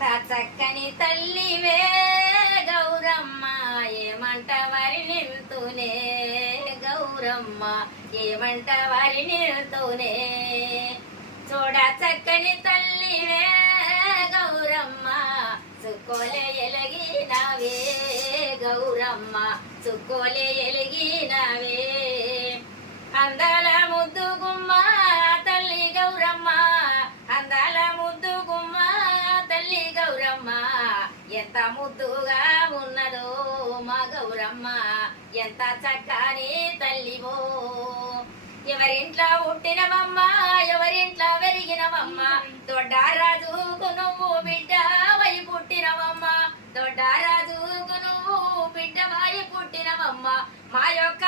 ఎంత చక్కని తల్లివే గౌరమ్మ ఏమంట వరి నిల్తూనే గౌరమ్మ ఏమంట వరి నిల్తూనే చూడ చక్కని తల్లివే గౌరమ్మ చుక్కోలే ఎలిగినవే గౌరమ్మ చుక్కోలే ఎలిగినవే అందాల ముద్దు గుమ్మ తల్లి గౌరమ్మ అందాల ముద్దు గుమ్మ తల్లి గౌరమ్మ ఎంత ముద్దుగా ఉన్నదో మా గౌరమ్మ ఎంత చక్కని తల్లివో ఎవరింట్లో పుట్టినవమ్మ ఎవరింట్లో పెరిగినవమ్మ దొడ్డారాజుకు నువ్వు బిడ్డవై పుట్టినవమ్మ దొడ్డారాజుకు నువ్వు బిడ్డవై పుట్టినవమ్మ మా యొక్క